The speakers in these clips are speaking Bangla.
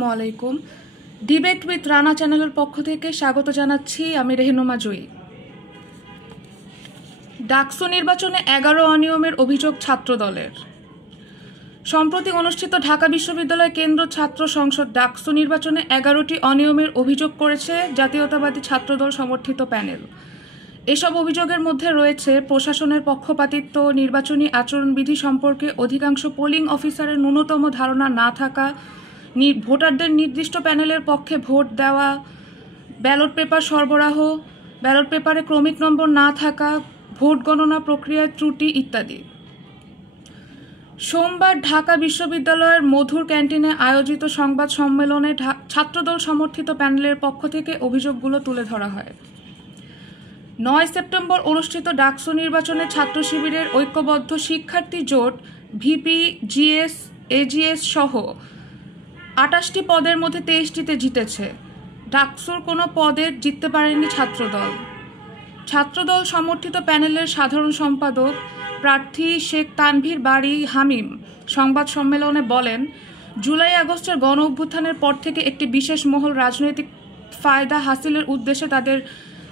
আসসালামু আলাইকুম। ডিবেট উইথ রানা চ্যানেলের পক্ষ থেকে স্বাগত জানাচ্ছি আমি রেহনুমা জয়ী। ডাকসু নির্বাচনে 11 অনিয়মের অভিযোগ ছাত্রদলের। সম্প্রতি অনুষ্ঠিত ঢাকা বিশ্ববিদ্যালয় কেন্দ্র ছাত্র সংসদ ডাকসু নির্বাচনে 11টি অনিয়মের অভিযোগ করেছে জাতীয়তাবাদী ছাত্রদল সমর্থিত প্যানেল। এসব অভিযোগের মধ্যে রয়েছে প্রশাসনের পক্ষপাতিত্ব, নির্বাচনী আচরণবিধি সম্পর্কে অধিকাংশ পোলিং অফিসারের ন্যূনতম ধারণা না থাকা, ভোটারদের নির্দিষ্ট প্যানেলের পক্ষে ভোট দেওয়া, ব্যালট পেপার সরবরাহ, ব্যালট পেপারে ক্রমিক নম্বর না থাকা, ভোট গণনা প্রক্রিয়ায় ত্রুটি ইত্যাদি। সোমবার ঢাকা বিশ্ববিদ্যালয়ের মধুর ক্যান্টিনে আয়োজিত সংবাদ সম্মেলনে ছাত্রদল সমর্থিত প্যানেলের পক্ষ থেকে অভিযোগগুলো তুলে ধরা হয়। 9 সেপ্টেম্বর অনুষ্ঠিত ডাকসু নির্বাচনে ছাত্র শিবিরের ঐক্যবদ্ধ শিক্ষার্থী জোট ভিপি, জিএস, এজিএস সহ 28টি পদের মধ্যে 23টিতে জিতেছে। ডাকসুর কোনো পদে জিততে পারেনি ছাত্রদল। ছাত্রদল সমর্থিত প্যানেলের সাধারণ সম্পাদক প্রার্থী শেখ তানভীর বারী হামিম সংবাদ সম্মেলনে বলেন, জুলাই আগস্টের গণ অভ্যুত্থানের পর থেকে একটি বিশেষ মহল রাজনৈতিক ফায়দা হাসিলের উদ্দেশ্যে তাদের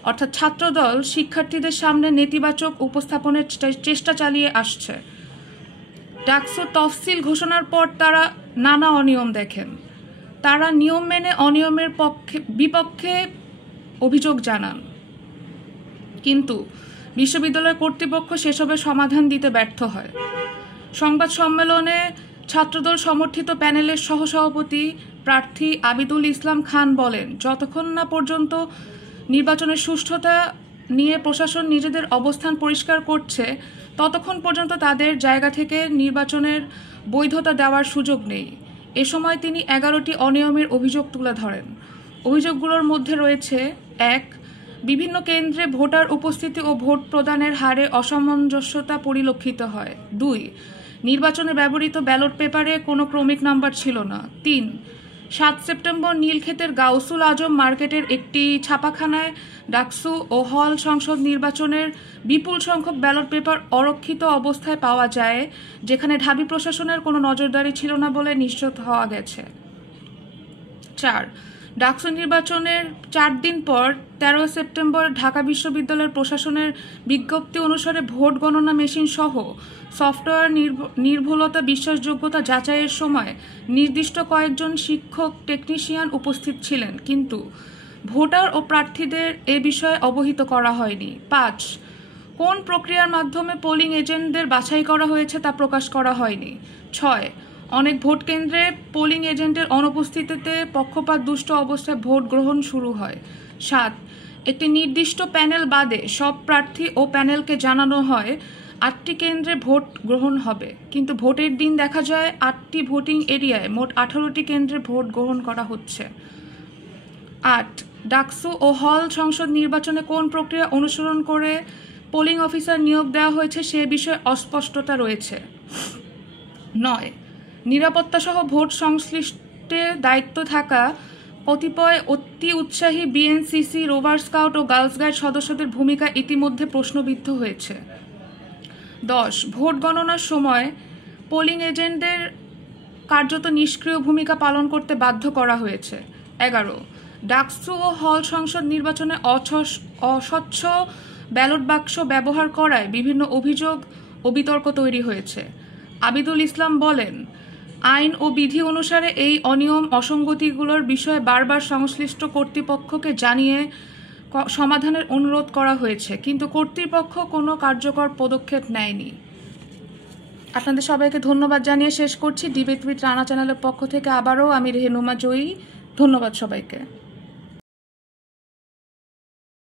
অর্থাৎ ছাত্রদল শিক্ষার্থীদের সামনে নেতিবাচক উপস্থাপনের চেষ্টা চালিয়ে আসছে। ডাকসু তফসিল ঘোষণার পর তারা নানা অনিয়ম দেখেন। তারা নিয়ম মেনে অনিয়মের বিপক্ষে অভিযোগ জানান, কিন্তু বিশ্ববিদ্যালয় কর্তৃপক্ষ সেসবের সমাধান দিতে ব্যর্থ হয়। সংবাদ সম্মেলনে ছাত্রদল সমর্থিত প্যানেলের সহসভাপতি প্রার্থী আবিদুল ইসলাম খান বলেন, যতক্ষণ না পর্যন্ত নির্বাচনের সুষ্ঠুতা নিয়ে প্রশাসন নিজেদের অবস্থান পরিষ্কার করছে ততক্ষণ পর্যন্ত তাদের জায়গা থেকে নির্বাচনের বৈধতা দেওয়ার সুযোগ নেই। এ সময় তিনি 11টি অনিয়মের অভিযোগ তুলে ধরেন। অভিযোগগুলোর মধ্যে রয়েছে: 1. বিভিন্ন কেন্দ্রে ভোটার উপস্থিতি ও ভোট প্রদানের হারে অসামঞ্জস্যতা পরিলক্ষিত হয়। 2. নির্বাচনে ব্যবহৃত ব্যালট পেপারে কোনো ক্রমিক নাম্বার ছিল না। 3. 7 সেপ্টেম্বর নীলক্ষেতের গাউসুল আজম মার্কেটের একটি ছাপাখানায় ডাকসু ও হল সংসদ নির্বাচনের বিপুল সংখ্যক ব্যালট পেপার অরক্ষিত অবস্থায় পাওয়া যায়, যেখানে ঢাবি প্রশাসনের কোনো নজরদারি ছিল না বলে নিশ্চিত হওয়া গেছে। 4. ডাকসু নির্বাচনের 4 দিন পর 13 সেপ্টেম্বর ঢাকা বিশ্ববিদ্যালয়ের প্রশাসনের বিজ্ঞপ্তি অনুসারে ভোট গণনা মেশিন সহ সফটওয়্যার নির্ভুলতা বিশ্বাসযোগ্যতা যাচাইয়ের সময় নির্দিষ্ট কয়েকজন শিক্ষক টেকনিশিয়ান উপস্থিত ছিলেন, কিন্তু ভোটার ও প্রার্থীদের এ বিষয়ে অবহিত করা হয়নি। 5. কোন প্রক্রিয়ার মাধ্যমে পোলিং এজেন্টদের বাছাই করা হয়েছে তা প্রকাশ করা হয়নি। 6. অনেক ভোট কেন্দ্রে পোলিং এজেন্টের অনুপস্থিতিতে পক্ষপাত দুষ্ট অবস্থায় ভোট গ্রহণ শুরু হয়। 7. একটি নির্দিষ্ট প্যানেল বাদে সব প্রার্থী ও প্যানেলকে জানানো হয় 8টি কেন্দ্রে ভোট গ্রহণ হবে, কিন্তু ভোটের দিন দেখা যায় 8টি ভোটিং এরিয়ায় মোট 18টি কেন্দ্রে ভোট গ্রহণ করা হচ্ছে। 8. ডাকসু ও হল সংসদ নির্বাচনে কোন প্রক্রিয়া অনুসরণ করে পোলিং অফিসার নিয়োগ দেওয়া হয়েছে সে বিষয়ে অস্পষ্টতা রয়েছে। 9. নিরাপত্তাসহ ভোট সংশ্লিষ্টে দায়িত্ব থাকা কতিপয় অতি উৎসাহী বিএনসিসি, রোভার স্কাউট ও গার্লস গাইড সদস্যদের ভূমিকা ইতিমধ্যে প্রশ্নবিদ্ধ হয়েছে। 10. ভোট গণনার সময় পোলিং এজেন্টদের কার্যত নিষ্ক্রিয় ভূমিকা পালন করতে বাধ্য করা হয়েছে। 11. ডাকসু ও হল সংসদ নির্বাচনে অস্বচ্ছ ব্যালট বাক্স ব্যবহার করায় বিভিন্ন অভিযোগ ও বিতর্ক তৈরি হয়েছে। আবিদুল ইসলাম বলেন, আইন ও বিধি অনুসারে এই অনিয়ম অসঙ্গতিগুলোর বিষয়ে বারবার সংশ্লিষ্ট কর্তৃপক্ষকে জানিয়ে সমাধানের অনুরোধ করা হয়েছে, কিন্তু কর্তৃপক্ষ কোনো কার্যকর পদক্ষেপ নেয়নি। আপনাদের সবাইকে ধন্যবাদ জানিয়ে শেষ করছি। ডিবেট উইথ রানা চ্যানেলের পক্ষ থেকে আবারও আমি রেহনুমা জয়ী। ধন্যবাদ সবাইকে।